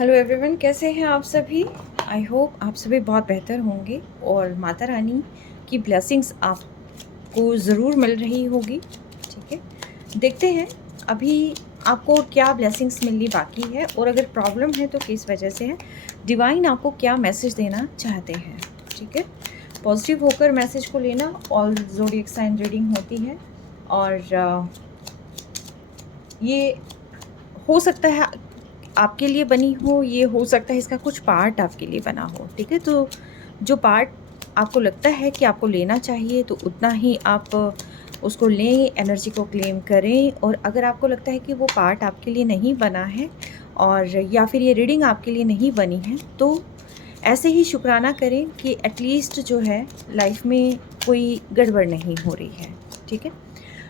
Hello everyone, कैसे हैं आप सभी। आई होप आप सभी बहुत बेहतर होंगे और माता रानी की ब्लेसिंग्स आपको ज़रूर मिल रही होगी। ठीक है, देखते हैं अभी आपको क्या ब्लेसिंग्स मिलनी बाकी है और अगर प्रॉब्लम है तो किस वजह से है, डिवाइन आपको क्या मैसेज देना चाहते हैं। ठीक है, पॉजिटिव होकर मैसेज को लेना। ऑल ज़ोडिएक साइन रीडिंग होती है और ये हो सकता है आपके लिए बनी हो, ये हो सकता है इसका कुछ पार्ट आपके लिए बना हो। ठीक है, तो जो पार्ट आपको लगता है कि आपको लेना चाहिए तो उतना ही आप उसको लें, एनर्जी को क्लेम करें। और अगर आपको लगता है कि वो पार्ट आपके लिए नहीं बना है और या फिर ये रीडिंग आपके लिए नहीं बनी है, तो ऐसे ही शुक्राना करें कि एटलीस्ट जो है लाइफ में कोई गड़बड़ नहीं हो रही है। ठीक है,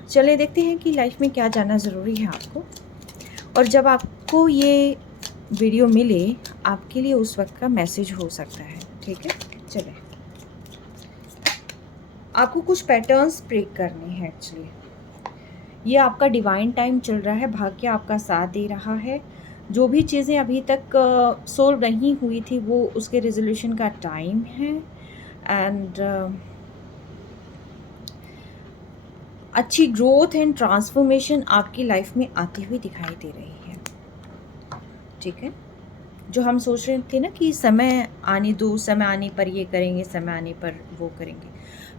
चलिए देखते हैं कि लाइफ में क्या जानना ज़रूरी है आपको। और जब आपको ये वीडियो मिले, आपके लिए उस वक्त का मैसेज हो सकता है। ठीक है, चलिए आपको कुछ पैटर्न्स ब्रेक करने हैं। एक्चुअली ये आपका डिवाइन टाइम चल रहा है, भाग्य आपका साथ दे रहा है। जो भी चीज़ें अभी तक सोल्व नहीं हुई थी वो उसके रेजोल्यूशन का टाइम है। एंड अच्छी ग्रोथ एंड ट्रांसफॉर्मेशन आपकी लाइफ में आती हुई दिखाई दे रही है। ठीक है, जो हम सोच रहे थे ना कि समय आने दो, समय आने पर ये करेंगे, समय आने पर वो करेंगे,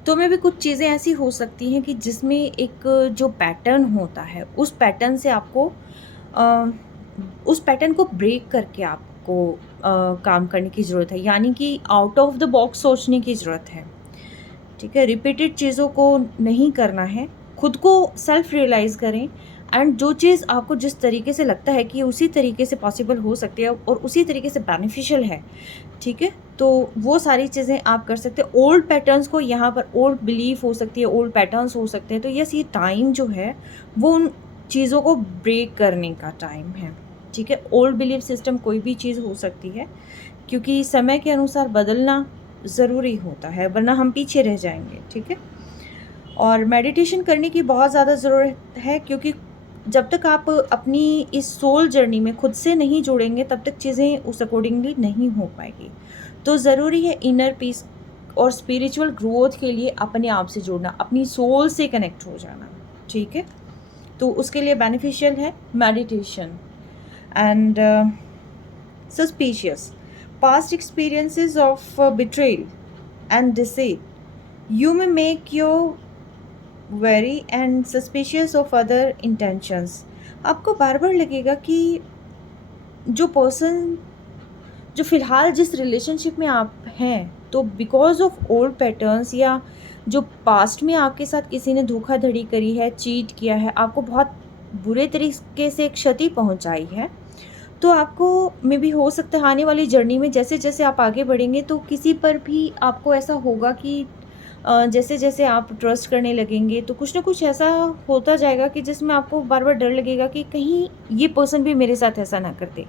तो में भी कुछ चीज़ें ऐसी हो सकती हैं कि जिसमें एक जो पैटर्न होता है उस पैटर्न से आपको उस पैटर्न को ब्रेक करके आपको काम करने की ज़रूरत है। यानी कि आउट ऑफ द बॉक्स सोचने की ज़रूरत है। ठीक है, रिपीटेड चीज़ों को नहीं करना है, खुद को सेल्फ रियलाइज़ करें। एंड जो चीज़ आपको जिस तरीके से लगता है कि उसी तरीके से पॉसिबल हो सकती है और उसी तरीके से बेनिफिशियल है, ठीक है, तो वो सारी चीज़ें आप कर सकते हैं। ओल्ड पैटर्न्स को, यहाँ पर ओल्ड बिलीफ हो सकती है, ओल्ड पैटर्न्स हो सकते हैं। तो यस, ये टाइम जो है वो उन चीज़ों को ब्रेक करने का टाइम है। ठीक है, ओल्ड बिलीफ सिस्टम कोई भी चीज़ हो सकती है, क्योंकि समय के अनुसार बदलना ज़रूरी होता है, वरना हम पीछे रह जाएंगे। ठीक है, और मेडिटेशन करने की बहुत ज़्यादा ज़रूरत है, क्योंकि जब तक आप अपनी इस सोल जर्नी में खुद से नहीं जुड़ेंगे तब तक चीज़ें उस अकॉर्डिंगली नहीं हो पाएगी। तो ज़रूरी है इनर पीस और स्पिरिचुअल ग्रोथ के लिए अपने आप से जुड़ना, अपनी सोल से कनेक्ट हो जाना। ठीक है, तो उसके लिए बेनिफिशियल है meditation. And suspicious past experiences of betrayal and deceit, you may make you wary and suspicious of other intentions। आपको बार बार लगेगा कि जो पर्सन, जो फ़िलहाल जिस रिलेशनशिप में आप हैं, तो बिकॉज ऑफ ओल्ड पैटर्न्स या जो पास्ट में आपके साथ किसी ने धोखाधड़ी करी है, चीट किया है, आपको बहुत बुरे तरीके से क्षति पहुंचाई है, तो आपको मे बी हो सकता है आने वाली जर्नी में जैसे जैसे आप आगे बढ़ेंगे तो किसी पर भी आपको ऐसा होगा कि जैसे जैसे आप ट्रस्ट करने लगेंगे तो कुछ ना कुछ ऐसा होता जाएगा कि जिसमें आपको बार बार डर लगेगा कि कहीं ये पर्सन भी मेरे साथ ऐसा ना कर दे।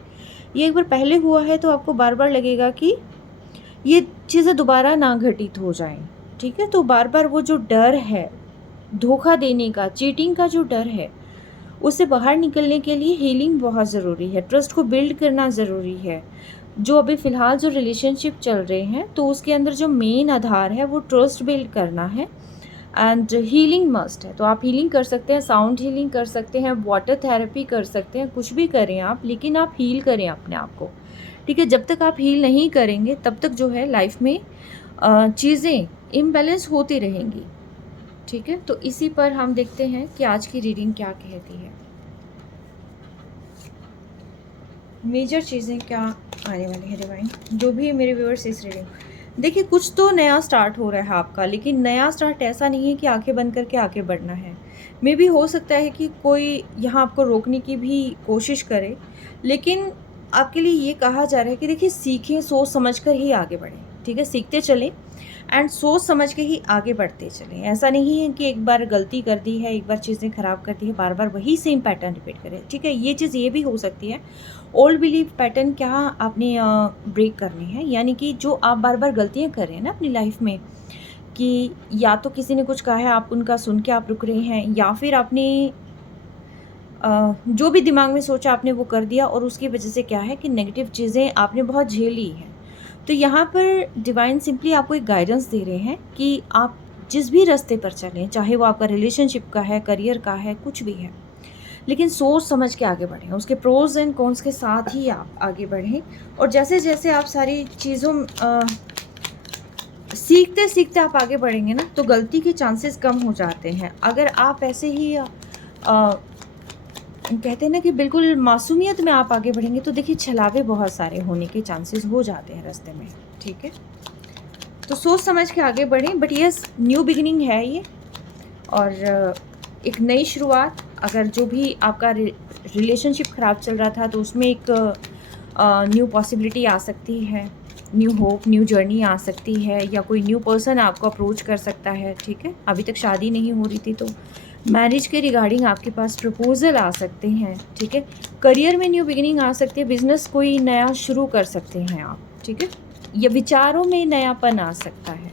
ये एक बार पहले हुआ है तो आपको बार बार लगेगा कि ये चीज़ें दोबारा ना घटित हो जाएं। ठीक है, तो बार बार वो जो डर है धोखा देने का, चीटिंग का जो डर है, उससे बाहर निकलने के लिए हीलिंग बहुत ज़रूरी है, ट्रस्ट को बिल्ड करना ज़रूरी है। जो अभी फ़िलहाल जो रिलेशनशिप चल रहे हैं तो उसके अंदर जो मेन आधार है वो ट्रस्ट बिल्ड करना है। एंड हीलिंग मस्ट है, तो आप हीलिंग कर सकते हैं, साउंड हीलिंग कर सकते हैं, वाटर थेरेपी कर सकते हैं, कुछ भी करें आप, लेकिन आप हील करें अपने आप को। ठीक है, जब तक आप हील नहीं करेंगे तब तक जो है लाइफ में चीज़ें इम्बैलेंस होती रहेंगी। ठीक है, तो इसी पर हम देखते हैं कि आज की रीडिंग क्या कहती है, मेजर चीज़ें क्या आने वाली है डिवाइन। जो भी मेरे व्यूअर्स इस रीडिंग, देखिए कुछ तो नया स्टार्ट हो रहा है आपका, लेकिन नया स्टार्ट ऐसा नहीं है कि आंखें बंद करके आगे बढ़ना है। मे भी हो सकता है कि कोई यहाँ आपको रोकने की भी कोशिश करे, लेकिन आपके लिए ये कहा जा रहा है कि देखिए सीखें, सोच समझ कर ही आगे बढ़ें। ठीक है, सीखते चलें एंड सोच समझ के ही आगे बढ़ते चलें। ऐसा नहीं है कि एक बार गलती कर दी है, एक बार चीज़ें ख़राब कर दी है, बार बार वही सेम पैटर्न रिपीट करें। ठीक है, ये चीज़ ये भी हो सकती है, ओल्ड बिलीफ पैटर्न क्या आपने ब्रेक करने हैं, यानी कि जो आप बार बार गलतियाँ कर रहे हैं ना अपनी लाइफ में, कि या तो किसी ने कुछ कहा है आप उनका सुन के आप रुक रहे हैं, या फिर आपने जो भी दिमाग में सोचा आपने वो कर दिया, और उसकी वजह से क्या है कि नेगेटिव चीज़ें आपने बहुत झेली हैं। तो यहाँ पर डिवाइन सिंपली आपको एक गाइडेंस दे रहे हैं कि आप जिस भी रास्ते पर चलें, चाहे वो आपका रिलेशनशिप का है, करियर का है, कुछ भी है, लेकिन सोच समझ के आगे बढ़ें, उसके प्रोज एंड कॉन्स के साथ ही आप आगे बढ़ें। और जैसे जैसे आप सारी चीज़ों सीखते सीखते आप आगे बढ़ेंगे ना, तो गलती के चांसेस कम हो जाते हैं। अगर आप ऐसे ही कहते हैं ना कि बिल्कुल मासूमियत में आप आगे बढ़ेंगे, तो देखिए छलावे बहुत सारे होने के चांसेस हो जाते हैं रास्ते में। ठीक है, तो सोच समझ के आगे बढ़ें। बट यस, न्यू बिगिनिंग है ये, और एक नई शुरुआत। अगर जो भी आपका रिलेशनशिप ख़राब चल रहा था, तो उसमें एक न्यू पॉसिबिलिटी आ सकती है, न्यू होप, न्यू जर्नी आ सकती है, या कोई न्यू पर्सन आपको अप्रोच कर सकता है। ठीक है, अभी तक शादी नहीं हो रही थी तो मैरिज के रिगार्डिंग आपके पास प्रपोजल आ सकते हैं। ठीक है, करियर में न्यू बिगिनिंग आ सकती है, बिजनेस कोई नया शुरू कर सकते हैं आप। ठीक है, या विचारों में नयापन आ सकता है,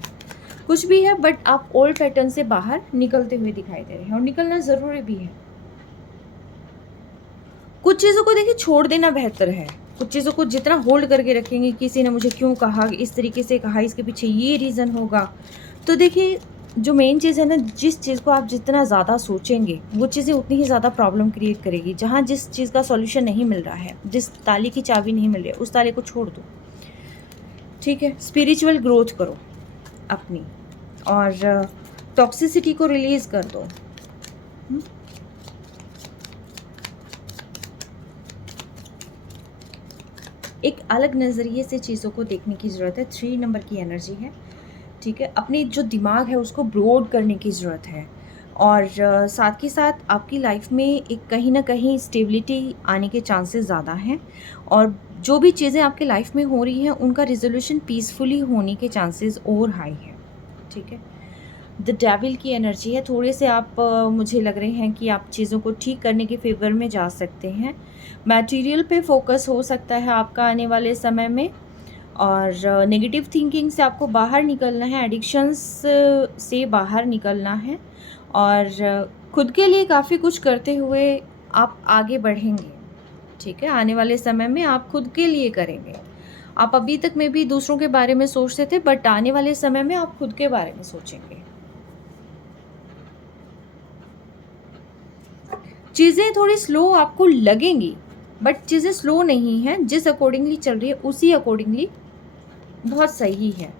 कुछ भी है। बट आप ओल्ड पैटर्न से बाहर निकलते हुए दिखाई दे रहे हैं, और निकलना ज़रूरी भी है। कुछ चीज़ों को देखिए छोड़ देना बेहतर है। कुछ चीज़ों को जितना होल्ड करके रखेंगे, किसी ने मुझे क्यों कहा, इस तरीके से कहा, इसके पीछे ये रीज़न होगा, तो देखिए जो मेन चीज़ है ना, जिस चीज़ को आप जितना ज़्यादा सोचेंगे, वो चीज़ें उतनी ही ज़्यादा प्रॉब्लम क्रिएट करेगी। जहाँ जिस चीज़ का सॉल्यूशन नहीं मिल रहा है, जिस ताले की चाबी नहीं मिल रही है, उस ताले को छोड़ दो। ठीक है, स्पिरिचुअल ग्रोथ करो अपनी, और टॉक्सिसिटी को रिलीज़ कर दो। एक अलग नज़रिए से चीज़ों को देखने की ज़रूरत है। 3 नंबर की एनर्जी है। ठीक है, अपनी जो दिमाग है उसको ब्रॉड करने की ज़रूरत है, और साथ ही साथ आपकी लाइफ में एक कहीं ना कहीं स्टेबिलिटी आने के चांसेस ज़्यादा हैं, और जो भी चीज़ें आपके लाइफ में हो रही हैं उनका रिजोल्यूशन पीसफुली होने के चांसेस और हाई है। ठीक है, द डेविल की एनर्जी है। थोड़े से आप मुझे लग रहे हैं कि आप चीज़ों को ठीक करने के फेवर में जा सकते हैं। मटेरियल पे फोकस हो सकता है आपका आने वाले समय में, और नेगेटिव थिंकिंग से आपको बाहर निकलना है, एडिक्शंस से बाहर निकलना है, और खुद के लिए काफ़ी कुछ करते हुए आप आगे बढ़ेंगे। ठीक है, आने वाले समय में आप खुद के लिए करेंगे। आप अभी तक में भी दूसरों के बारे में सोचते थे, बट आने वाले समय में आप खुद के बारे में सोचेंगे। चीज़ें थोड़ी स्लो आपको लगेंगी, बट चीज़ें स्लो नहीं हैं, जिस अकॉर्डिंगली चल रही है उसी अकॉर्डिंगली बहुत सही है।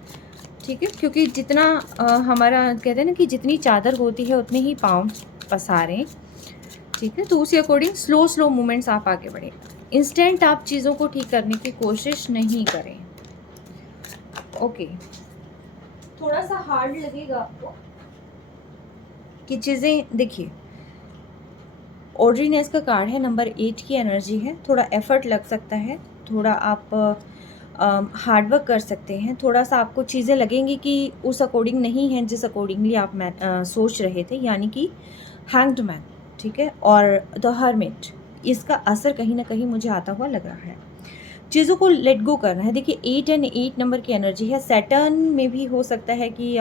ठीक है, क्योंकि जितना हमारा कहते हैं ना कि जितनी चादर होती है उतने ही पाँव पसारें। ठीक है, तो उसी अकॉर्डिंग स्लो स्लो मूवमेंट्स आप आगे बढ़ें। इंस्टेंट आप चीज़ों को ठीक करने की कोशिश नहीं करें। ओके, थोड़ा सा हार्ड लगेगा आपको कि चीज़ें देखिए, ऑर्डिनेस का कार्ड है, नंबर 8 की एनर्जी है। थोड़ा एफर्ट लग सकता है, थोड़ा आप हार्डवर्क कर सकते हैं, थोड़ा सा आपको चीज़ें लगेंगी कि उस अकॉर्डिंग नहीं हैं जिस अकॉर्डिंगली आप सोच रहे थे, यानी कि हैंग्ड मैन। ठीक है, और द हर्मिट, इसका असर कहीं ना कहीं मुझे आता हुआ लग रहा है। चीज़ों को लेट गो करना है। देखिए 8 एंड 8 नंबर की एनर्जी है। सैटर्न में भी हो सकता है कि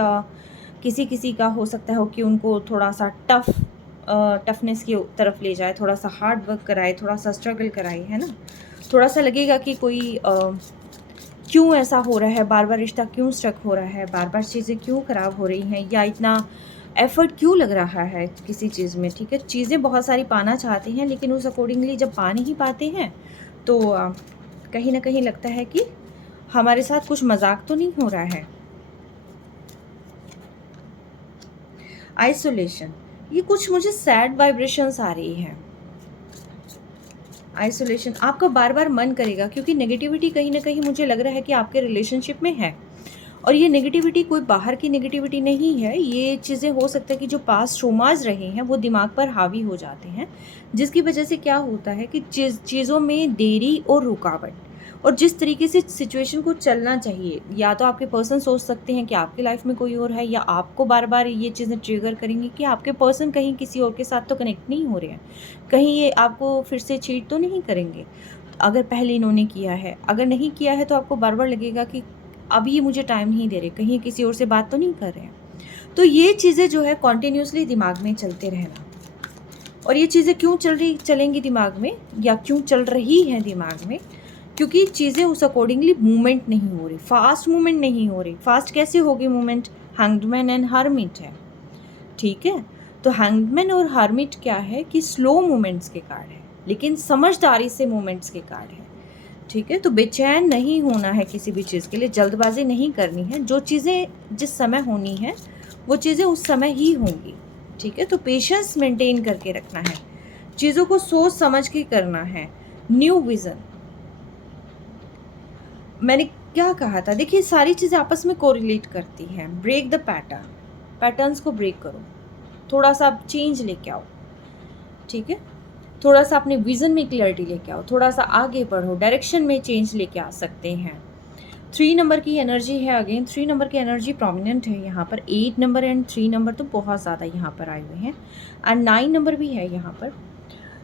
किसी किसी का हो सकता है कि उनको थोड़ा सा टफनेस की तरफ ले जाए, थोड़ा सा हार्ड वर्क कराए, थोड़ा सा स्ट्रगल कराए, है ना। थोड़ा सा लगेगा कि कोई क्यों ऐसा हो रहा है, बार बार रिश्ता क्यों स्ट्रक हो रहा है, बार बार चीज़ें क्यों ख़राब हो रही हैं, या इतना एफर्ट क्यों लग रहा है किसी चीज़ में। ठीक है, चीज़ें बहुत सारी पाना चाहते हैं, लेकिन उस अकॉर्डिंगली जब पा नहीं पाते हैं तो कहीं ना कहीं लगता है कि हमारे साथ कुछ मजाक तो नहीं हो रहा है। आइसोलेशन, ये कुछ मुझे सैड वाइब्रेशंस आ रही है। आइसोलेशन, आपका बार बार मन करेगा, क्योंकि नेगेटिविटी कहीं ना कहीं मुझे लग रहा है कि आपके रिलेशनशिप में है, और ये नेगेटिविटी कोई बाहर की नेगेटिविटी नहीं है। ये चीज़ें हो सकता है कि जो पास्ट ट्रोमाज रहे हैं वो दिमाग पर हावी हो जाते हैं, जिसकी वजह से क्या होता है कि चीज़ों में देरी और रुकावट, और जिस तरीके से सिचुएशन को चलना चाहिए, या तो आपके पर्सन सोच सकते हैं कि आपकी लाइफ में कोई और है, या आपको बार बार ये चीज़ें ट्रिगर करेंगी कि आपके पर्सन कहीं किसी और के साथ तो कनेक्ट नहीं हो रहे हैं, कहीं ये आपको फिर से चीट तो नहीं करेंगे। अगर पहले इन्होंने किया है, अगर नहीं किया है, तो आपको बार बार लगेगा कि अभी ये मुझे टाइम नहीं दे रहे, कहीं किसी और से बात तो नहीं कर रहे हैं। तो ये चीज़ें जो है कॉन्टिन्यूसली दिमाग में चलते रहना, और ये चीज़ें क्यों चलेंगी दिमाग में या क्यों चल रही हैं दिमाग में, क्योंकि चीज़ें उस अकॉर्डिंगली मूवमेंट नहीं हो रही, फास्ट मूवमेंट नहीं हो रही। फास्ट कैसे होगी मूवमेंट? हैंग्डमैन एंड हर्मिट है, ठीक है। तो हैंग्डमैन और हर्मिट क्या है कि स्लो मूवमेंट्स के कार्ड है, लेकिन समझदारी से मूवमेंट्स के कार्ड है, ठीक है। तो बेचैन नहीं होना है किसी भी चीज़ के लिए, जल्दबाजी नहीं करनी है। जो चीज़ें जिस समय होनी है वो चीज़ें उस समय ही होंगी, ठीक है। तो पेशेंस मेंटेन करके रखना है, चीज़ों को सोच समझ के करना है। न्यू विज़न, मैंने क्या कहा था, देखिए सारी चीज़ें आपस में कोरिलेट करती हैं। ब्रेक द पैटर्न्स को ब्रेक करो, थोड़ा सा आप चेंज लेके आओ, ठीक है। थोड़ा सा अपने विज़न में क्लैरिटी लेके आओ, थोड़ा सा आगे बढ़ो, डायरेक्शन में चेंज लेके आ सकते हैं। 3 नंबर की एनर्जी है, अगेन 3 नंबर की एनर्जी प्रोमिनेंट है यहाँ पर। 8 नंबर एंड 3 नंबर तो बहुत ज़्यादा यहाँ पर आए हुए हैं, एंड 9 नंबर भी है यहाँ पर।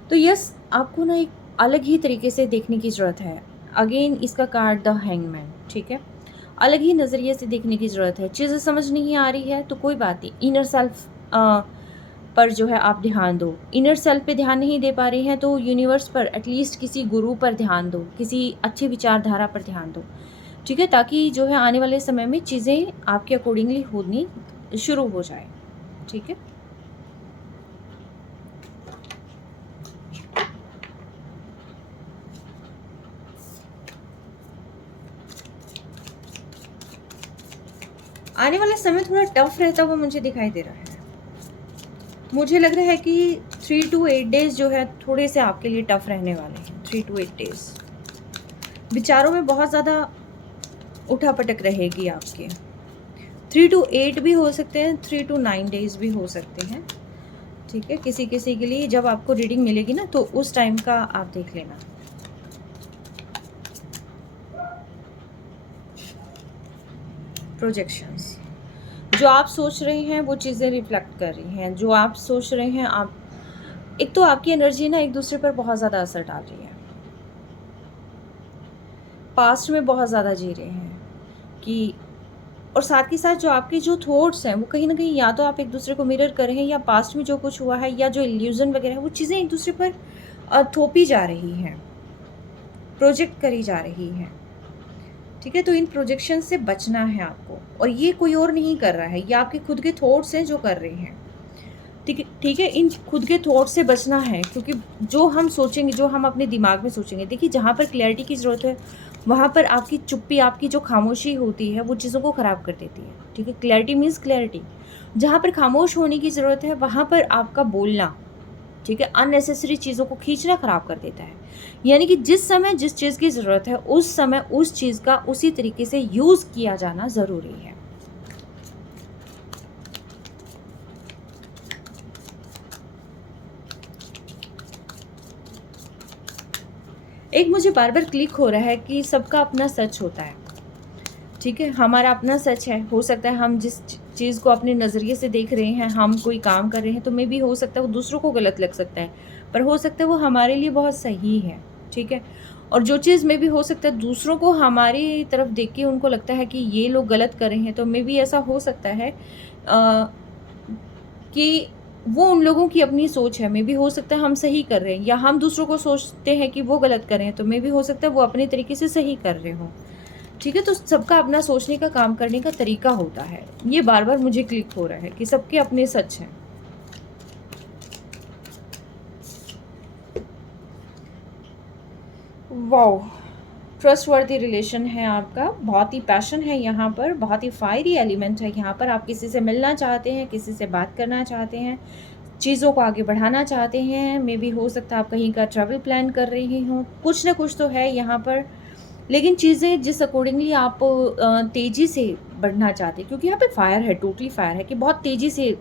तो यस, आपको ना एक अलग ही तरीके से देखने की ज़रूरत है। अगेन इसका कार्ड द हैंगमैन, ठीक है। अलग ही नज़रिए से देखने की ज़रूरत है। चीज़ें समझ नहीं आ रही है तो कोई बात नहीं, इनर सेल्फ पर जो है आप ध्यान दो। इनर सेल्फ पे ध्यान नहीं दे पा रहे हैं तो यूनिवर्स पर, एटलीस्ट किसी गुरु पर ध्यान दो, किसी अच्छी विचारधारा पर ध्यान दो, ठीक है, ताकि जो है आने वाले समय में चीज़ें आपके अकॉर्डिंगली होनी शुरू हो जाए, ठीक है। आने वाला समय थोड़ा टफ रहता हुआ मुझे दिखाई दे रहा है। मुझे लग रहा है कि 3 to 8 डेज जो है थोड़े से आपके लिए टफ रहने वाले हैं। 3 to 8 डेज विचारों में बहुत ज़्यादा उठापटक रहेगी आपके। 3 to 8 भी हो सकते हैं, 3 to 9 डेज भी हो सकते हैं, ठीक है। किसी किसी के लिए जब आपको रीडिंग मिलेगी ना तो उस टाइम का आप देख लेना। प्रोजेक्शंस, जो आप सोच रहे हैं वो चीज़ें रिफ्लेक्ट कर रही हैं। जो आप सोच रहे हैं, आप एक तो आपकी एनर्जी ना एक दूसरे पर बहुत ज़्यादा असर डाल रही है। पास्ट में बहुत ज़्यादा जी रहे हैं कि, और साथ ही साथ जो आपके जो थॉट्स हैं वो कहीं ना कहीं या तो आप एक दूसरे को मिरर कर रहे हैं, या पास्ट में जो कुछ हुआ है या जो इल्यूजन वगैरह है वो चीज़ें एक दूसरे पर थोपी जा रही हैं, प्रोजेक्ट करी जा रही हैं, ठीक है। तो इन प्रोजेक्शन से बचना है आपको, और ये कोई और नहीं कर रहा है, ये आपके खुद के थॉट्स हैं जो कर रहे हैं, ठीक है। इन खुद के थॉट से बचना है, क्योंकि जो हम सोचेंगे, जो हम अपने दिमाग में सोचेंगे, देखिए जहाँ पर क्लैरिटी की ज़रूरत है वहाँ पर आपकी चुप्पी, आपकी जो खामोशी होती है वो चीज़ों को ख़राब कर देती है, ठीक है। Clarity means clarity. जहाँ पर खामोश होने की ज़रूरत है वहाँ पर आपका बोलना, ठीक है, अननेसेसरी चीज़ों को खींचना ख़राब कर देता है। यानी कि जिस समय जिस चीज़ की ज़रूरत है उस समय उस चीज़ का उसी तरीके से यूज़ किया जाना ज़रूरी है। एक मुझे बार बार क्लिक हो रहा है कि सबका अपना सच होता है, ठीक है। हमारा अपना सच है, हो सकता है हम जिस चीज़ को अपने नज़रिए से देख रहे हैं, हम कोई काम कर रहे हैं तो मे भी हो सकता है वो दूसरों को गलत लग सकता है, पर हो सकता है वो हमारे लिए बहुत सही है, ठीक है। और जो चीज़ मे भी हो सकता है दूसरों को हमारी तरफ देख के उनको लगता है कि ये लोग गलत कर रहे हैं, तो मे भी ऐसा हो सकता है कि वो उन लोगों की अपनी सोच है। मे भी हो सकता है हम सही कर रहे हैं, या हम दूसरों को सोचते हैं कि वो गलत कर रहे हैं, तो मे भी हो सकता है वो अपने तरीके से सही कर रहे हो, ठीक है। तो सबका अपना सोचने का, काम करने का तरीका होता है। ये बार बार मुझे क्लिक हो रहा है कि सबके अपने सच हैं। वाओ, ट्रस्टवर्दी रिलेशन है आपका, बहुत ही पैशन है यहाँ पर, बहुत ही फायरी एलिमेंट है यहाँ पर। आप किसी से मिलना चाहते हैं, किसी से बात करना चाहते हैं, चीज़ों को आगे बढ़ाना चाहते हैं। मे बी हो सकता है आप कहीं का ट्रैवल प्लान कर रहे हों, कुछ ना कुछ तो है यहाँ पर। लेकिन चीज़ें जिस अकॉर्डिंगली आप तेज़ी से बढ़ना चाहते हैं, क्योंकि यहाँ पे फायर है, टोटली फायर है कि बहुत तेज़ी से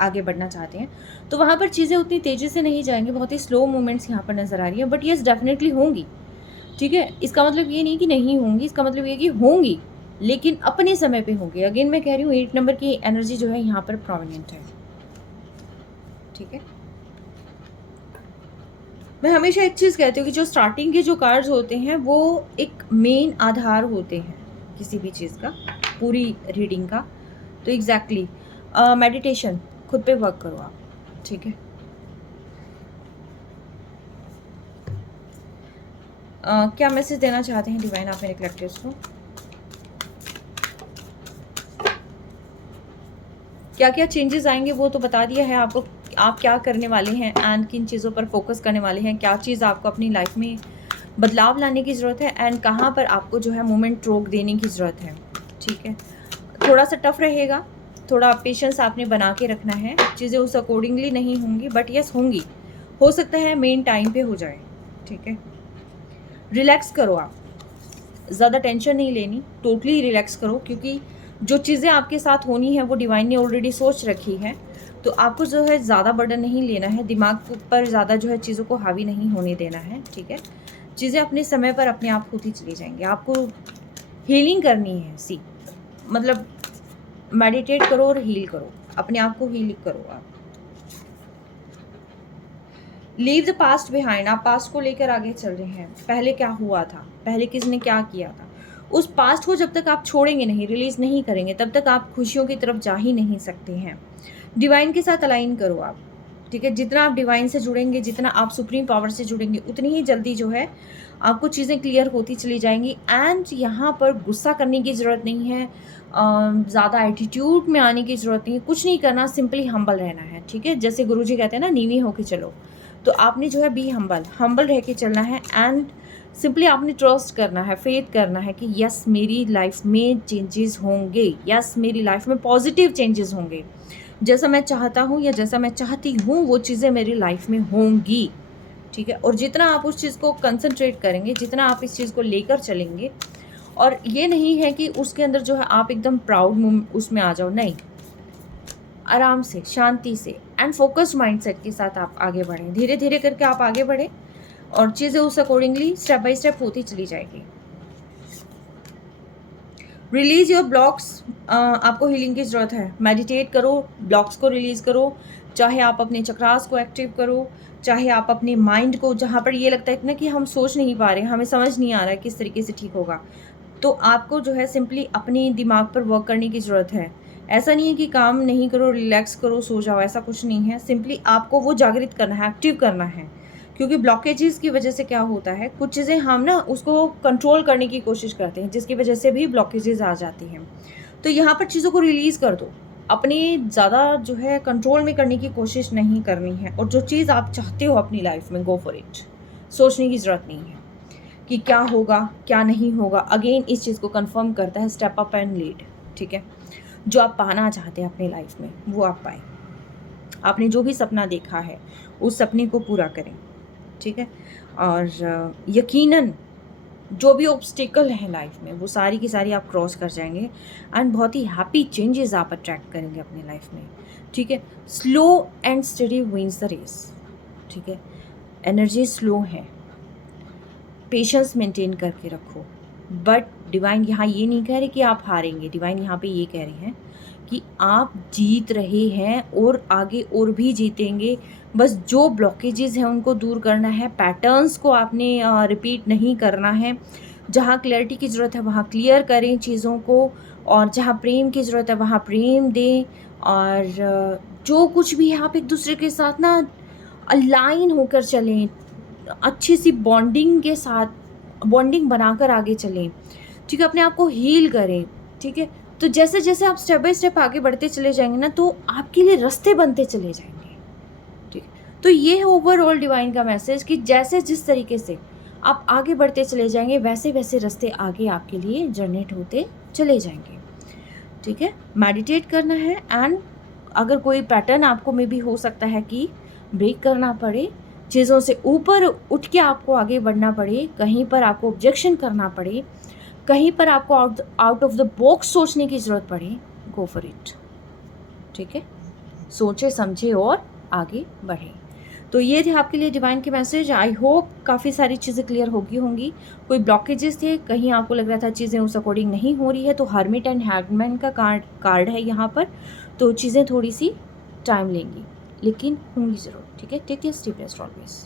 आगे बढ़ना चाहते हैं, तो वहाँ पर चीज़ें उतनी तेज़ी से नहीं जाएंगी, बहुत ही स्लो मूवमेंट्स यहाँ पर नज़र आ रही है। बट येस, डेफिनेटली होंगी, ठीक है। इसका मतलब ये नहीं कि नहीं होंगी, इसका मतलब ये कि होंगी, लेकिन अपने समय पे होंगी। अगेन मैं कह रही हूँ 8 नंबर की एनर्जी जो है यहाँ पर प्रोमिनेंट है, ठीक है। मैं हमेशा एक चीज़ कहती हूँ कि जो स्टार्टिंग के जो कार्ड्स होते हैं वो एक मेन आधार होते हैं किसी भी चीज़ का, पूरी रीडिंग का। तो एग्जैक्टली मेडिटेशन, खुद पे वर्क करो आप, ठीक है। क्या मैसेज देना चाहते हैं डिवाइन आप मेरे कलेक्टिव्स को? क्या क्या चेंजेस आएंगे वो तो बता दिया है आपको, आप क्या करने वाले हैं एंड किन चीज़ों पर फोकस करने वाले हैं, क्या चीज़ आपको अपनी लाइफ में बदलाव लाने की ज़रूरत है एंड कहाँ पर आपको जो है मोमेंट रोक देने की ज़रूरत है। ठीक है, थोड़ा सा टफ रहेगा, थोड़ा पेशेंस आपने बना के रखना है, चीज़ें उस अकॉर्डिंगली नहीं होंगी बट यस होंगी, हो सकता है मेन टाइम पे हो जाए। ठीक है, रिलैक्स करो, आप ज़्यादा टेंशन नहीं लेनी, टोटली रिलैक्स करो, क्योंकि जो चीज़ें आपके साथ होनी है वो डिवाइन ने ऑलरेडी सोच रखी है। तो आपको जो है ज़्यादा बर्डन नहीं लेना है, दिमाग पर ज़्यादा जो है चीज़ों को हावी नहीं होने देना है। ठीक है, चीज़ें अपने समय पर अपने आप होती चली जाएंगी। आपको हीलिंग करनी है, मतलब मेडिटेट करो और हील करो, अपने आप को हील करो। आप लीव द पास्ट बिहाइंड, आप पास्ट को लेकर आगे चल रहे हैं। पहले क्या हुआ था, पहले किसने क्या किया था, उस पास्ट को जब तक आप छोड़ेंगे नहीं, रिलीज नहीं करेंगे, तब तक आप खुशियों की तरफ जा ही नहीं सकते हैं। डिवाइन के साथ अलाइन करो आप। ठीक है, जितना आप डिवाइन से जुड़ेंगे, जितना आप सुप्रीम पावर से जुड़ेंगे, उतनी ही जल्दी जो है आपको चीज़ें क्लियर होती चली जाएंगी। एंड यहाँ पर गुस्सा करने की ज़रूरत नहीं है, ज़्यादा एटीट्यूड में आने की ज़रूरत नहीं है, कुछ नहीं करना, सिंपली हम्बल रहना है। ठीक है, जैसे गुरुजी कहते हैं ना, नीवी होके चलो, तो आपने जो है बी हम्बल रह के चलना है एंड सिंपली आपने ट्रस्ट करना है, फेथ करना है कि यस मेरी लाइफ में चेंजेस होंगे, यस मेरी लाइफ में पॉजिटिव चेंजेस होंगे, जैसा मैं चाहता हूँ या जैसा मैं चाहती हूँ वो चीज़ें मेरी लाइफ में होंगी। ठीक है, और जितना आप उस चीज़ को कंसंट्रेट करेंगे, जितना आप इस चीज़ को लेकर चलेंगे, और ये नहीं है कि उसके अंदर जो है आप एकदम प्राउड उसमें आ जाओ, नहीं, आराम से, शांति से एंड फोकस्ड माइंडसेट के साथ आप आगे बढ़ें, धीरे धीरे करके आप आगे बढ़ें और चीज़ें उस अकॉर्डिंगली स्टेप बाय स्टेप होती चली जाएगी। रिलीज योर ब्लॉक्स, आपको हीलिंग की ज़रूरत है, मेडिटेट करो, ब्लॉक्स को रिलीज़ करो, चाहे आप अपने चक्रास को एक्टिव करो, चाहे आप अपने माइंड को, जहाँ पर ये लगता है ना कि हम सोच नहीं पा रहे, हमें समझ नहीं आ रहा है किस तरीके से ठीक होगा, तो आपको जो है सिंपली अपने दिमाग पर वर्क करने की ज़रूरत है। ऐसा नहीं है कि काम नहीं करो, रिलैक्स करो, सो जाओ, ऐसा कुछ नहीं है, सिंपली आपको वो जागृत करना है, एक्टिव करना है। क्योंकि ब्लॉकेजेस की वजह से क्या होता है, कुछ चीज़ें हम ना उसको कंट्रोल करने की कोशिश करते हैं, जिसकी वजह से भी ब्लॉकेजेस आ जाती हैं। तो यहाँ पर चीज़ों को रिलीज़ कर दो, अपने ज़्यादा जो है कंट्रोल में करने की कोशिश नहीं करनी है, और जो चीज़ आप चाहते हो अपनी लाइफ में, गो फॉर इट, सोचने की ज़रूरत नहीं है कि क्या होगा क्या नहीं होगा। अगेन इस चीज़ को कंफर्म करता है स्टेप अप एंड लीड। ठीक है, जो आप पाना चाहते हैं अपनी लाइफ में वो आप पाएं, आपने जो भी सपना देखा है उस सपने को पूरा करें। ठीक है, और यकीनन जो भी ऑब्स्टिकल है लाइफ में वो सारी की सारी आप क्रॉस कर जाएंगे एंड बहुत ही हैप्पी चेंजेस आप अट्रैक्ट करेंगे अपनी लाइफ में। ठीक है, slow and study wins the race. ठीक है, एनर्जी स्लो है, पेशेंस मेंटेन करके रखो, बट डिवाइन यहाँ ये नहीं कह रहे कि आप हारेंगे, डिवाइन यहाँ पे ये कह रहे हैं कि आप जीत रहे हैं और आगे और भी जीतेंगे। बस जो ब्लॉकेजेस हैं उनको दूर करना है, पैटर्न्स को आपने रिपीट नहीं करना है। जहाँ क्लैरिटी की ज़रूरत है वहाँ क्लियर करें चीज़ों को, और जहाँ प्रेम की ज़रूरत है वहाँ प्रेम दें, और जो कुछ भी है आप एक दूसरे के साथ ना अलाइन होकर चलें, अच्छी सी बॉन्डिंग के साथ बॉन्डिंग बनाकर आगे चलें। ठीक है, अपने आप को हील करें। ठीक है, तो जैसे जैसे आप स्टेप बाय स्टेप आगे बढ़ते चले जाएंगे ना, तो आपके लिए रास्ते बनते चले जाएंगे। ठीक है, तो ये है ओवरऑल डिवाइन का मैसेज कि जैसे जिस तरीके से आप आगे बढ़ते चले जाएंगे वैसे वैसे रास्ते आगे आपके लिए जनरेट होते चले जाएंगे। ठीक है, मेडिटेट करना है, एंड अगर कोई पैटर्न आपको में भी हो सकता है कि ब्रेक करना पड़े, चीज़ों से ऊपर उठ के आपको आगे बढ़ना पड़े, कहीं पर आपको ऑब्जेक्शन करना पड़े, कहीं पर आपको आउट ऑफ द बॉक्स सोचने की ज़रूरत पड़े, गो फॉर इट। ठीक है, सोचे समझे और आगे बढ़े। तो ये थे आपके लिए डिवाइन के मैसेज। आई होप काफ़ी सारी चीज़ें क्लियर होगी। कोई ब्लॉकेजेस थे, कहीं आपको लग रहा था चीज़ें उस अकॉर्डिंग नहीं हो रही है, तो हर्मिट एंड हैंगमैन का कार्ड है यहाँ पर, तो चीज़ें थोड़ी सी टाइम लेंगी लेकिन होंगी ज़रूर। ठीक है, take care, stay blessed always.